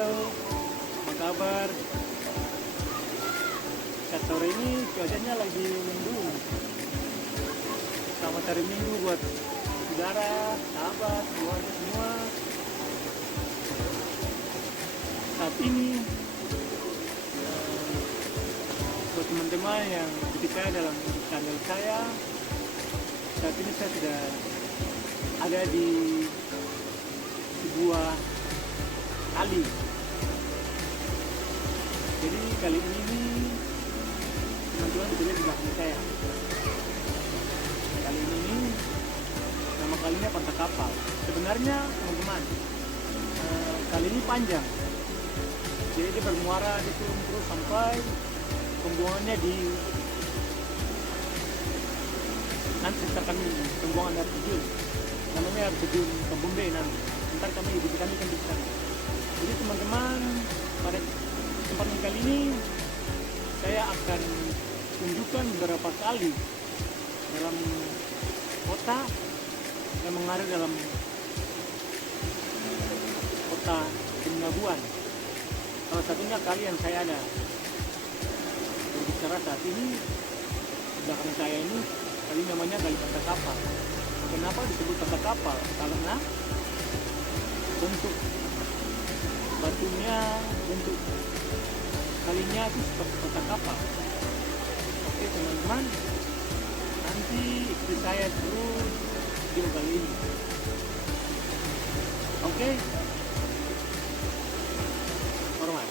Halo, apa kabar? Saat sore ini cuacanya lagi mendung. Selamat hari Minggu buat saudara, sahabat, keluarga semua. Saat ini buat teman-teman yang ikuti saya dalam channel saya, saat ini saya sudah ada di sebuah kali. Jadi kali ini teman-teman bisa lihat di belakang saya. Kali ini nama kalinya Pantal Kapal. Sebenarnya teman-teman, kali ini panjang. Jadi dia bermuara di turun terus sampai pembuangannya di nanti akan pembuangan air terjun. Namanya air terjun Kampung nanti. Ntar kami kan di sana. Jadi teman-teman, pada kesempatan kali ini saya akan tunjukkan beberapa kali dalam kota yang mengalir dalam kota pengambioan. Salah satunya kali yang saya ada berbicara saat ini, di belakang saya ini kali namanya kali Pantal Kapal. Kenapa disebut Pantal Kapal? Karena bentuk batunya, bentuk kalinya itu seperti Pantal Kapal. Oke teman-teman, nanti ikuti saya terus video kali ini. Oke, hormat.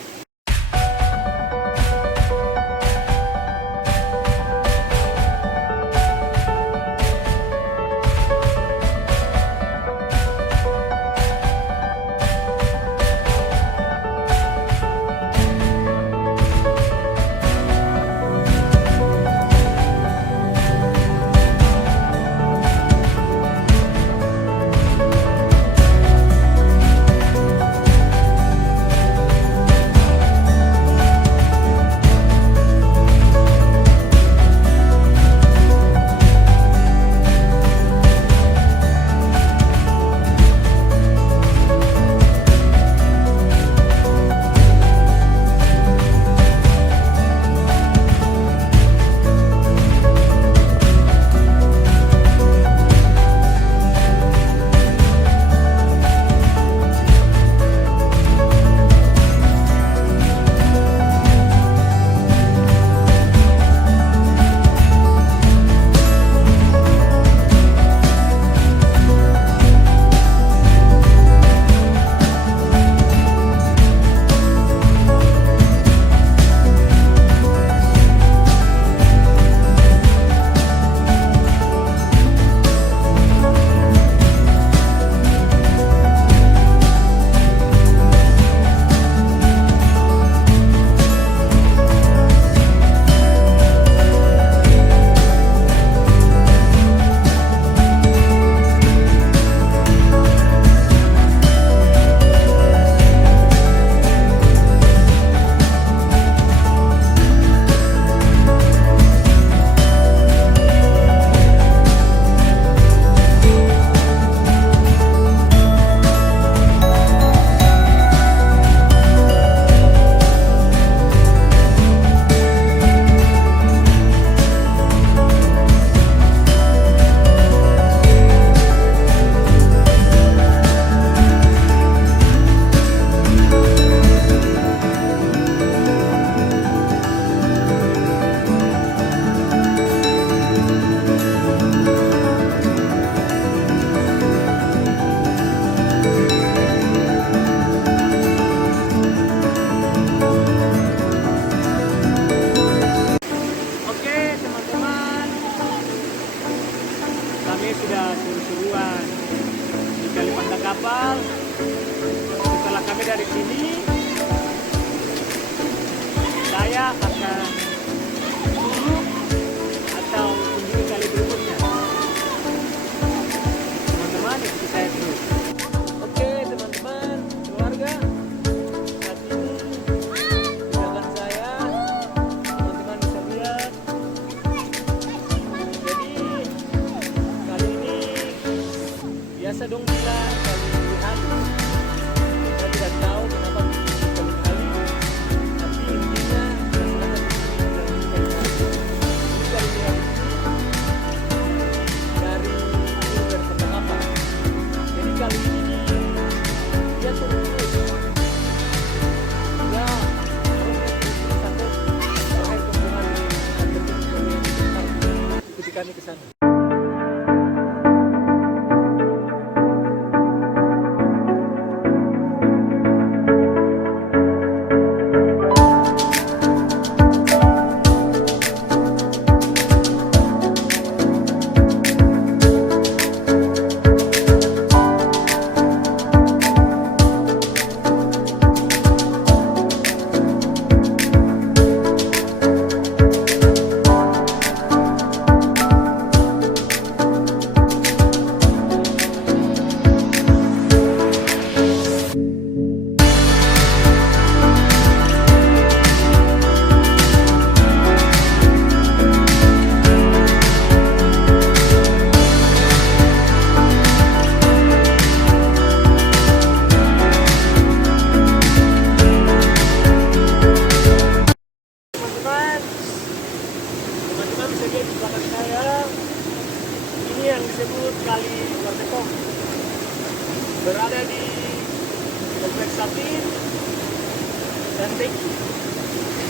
dan teki.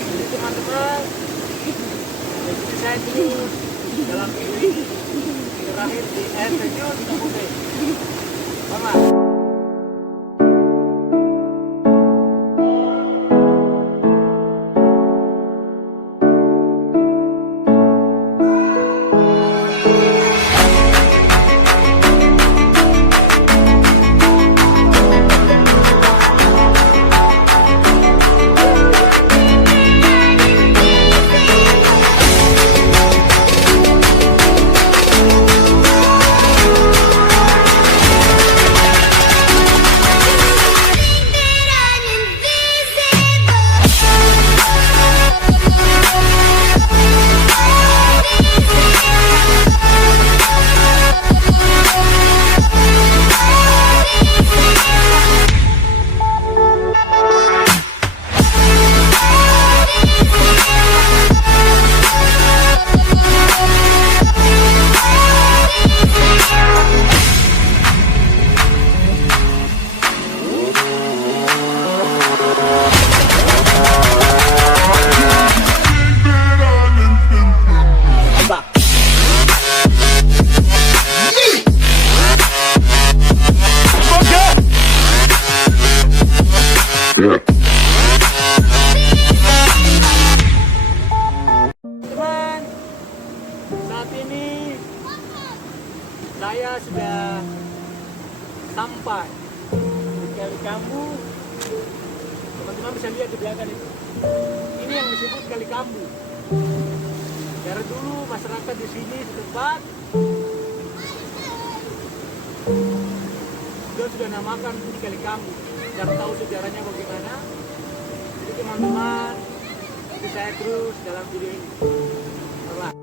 Jadi teman-teman, ikuti saya terus dalam video ini. Terakhir di air terjun Kampung. Bye-bye. Teman, saat ini saya sudah sampai di Kali Kampung. Teman-teman bisa lihat di belakang itu. Ini yang disebut Kali Kampung. Dari dulu masyarakat di sini setempat sudah namakan ini Kali Kampung. Dan tahu sejarahnya bagaimana. Jadi teman-teman, ikuti saya terus dalam video ini. Bye-bye.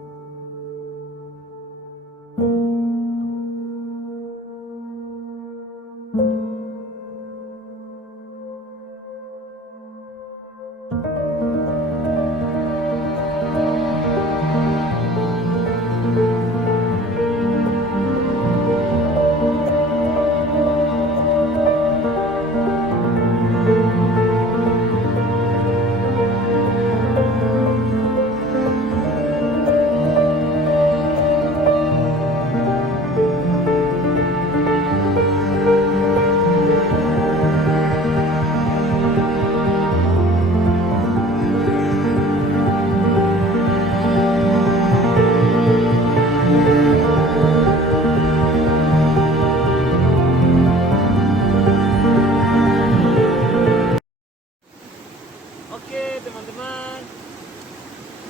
Teman-teman,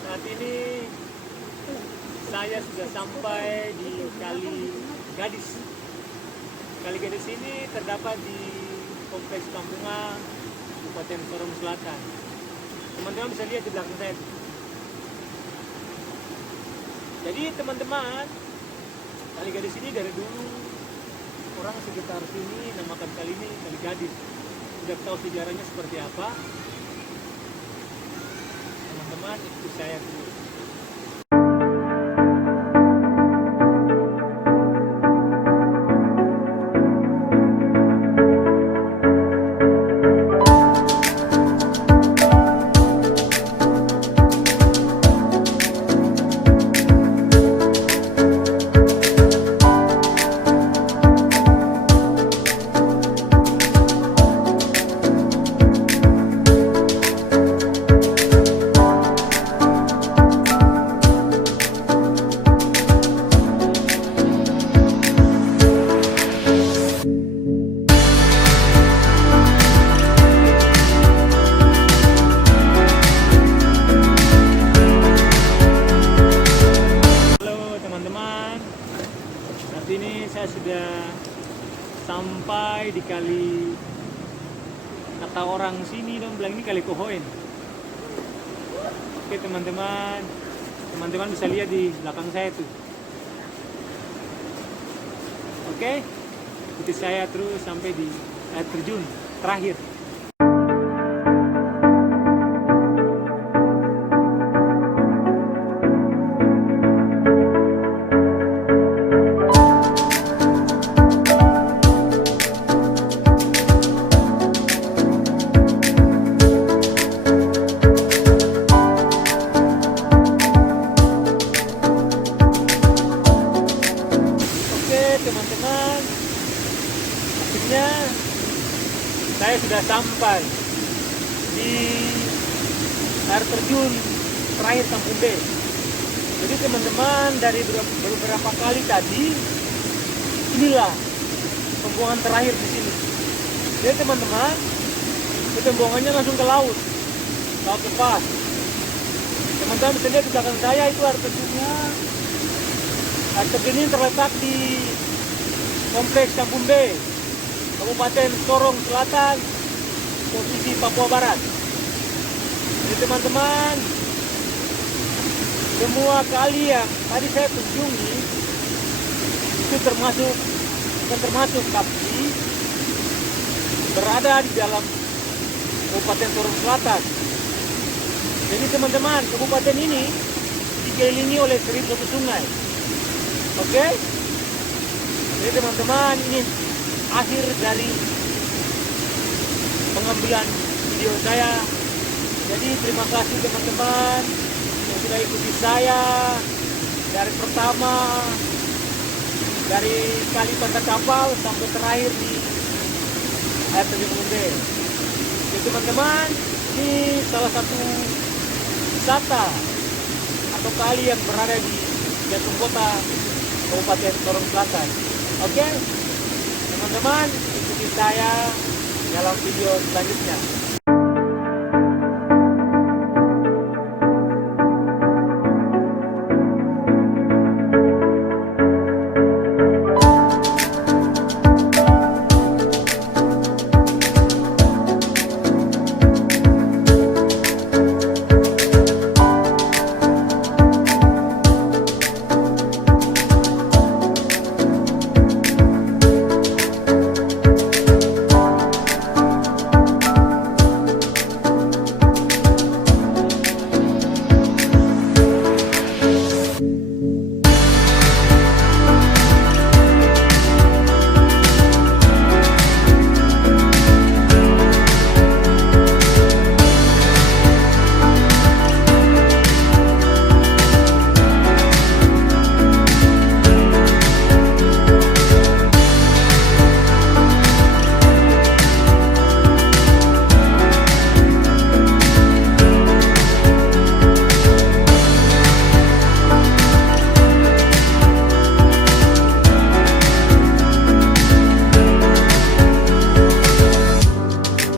saat ini saya sudah sampai di Kali Gadis. Kali Gadis ini terdapat di kompleks Kampungan, kabupaten Sorong, Selatan. Teman-teman bisa lihat di belakang saya. Jadi teman-teman, Kali Gadis ini dari dulu orang sekitar sini namakan kali ini Kali Gadis. Sudah tahu sejarahnya seperti apa? Teman-teman, ikuti saya dulu. Saya sudah sampai di kali, kata orang sini dong bilang ini kali Kohoin. Oke teman-teman, teman-teman bisa lihat di belakang saya tuh. Oke, ikuti saya terus sampai di air terjun terakhir. air terjun terakhir Kampung B. Jadi teman-teman, dari beberapa kali tadi, inilah pembuangan terakhir di sini. Jadi teman-teman, pembuangannya langsung ke laut lepas. Teman-teman bisa lihat di belakang saya itu air terjunnya. Air terjun ini terletak di kompleks Kampung B, Kabupaten Sorong, Selatan, Provinsi Papua Barat. Jadi teman-teman, semua kali yang tadi saya kunjungi itu bukan termasuk, tapi berada di dalam Kabupaten Sorong Selatan. Jadi teman-teman, kabupaten ini dikelilingi oleh 1.000 sungai. Oke? Jadi teman-teman, ini akhir dari pengambilan video saya. Jadi terima kasih teman-teman yang sudah ikuti saya dari pertama, dari kali Pantal Kapal sampai terakhir di air terjun Kampung. Jadi teman-teman, ini salah satu wisata atau kali yang berada di jantung kota Kabupaten Sorong Selatan. Oke, teman-teman, ikuti saya dalam video selanjutnya.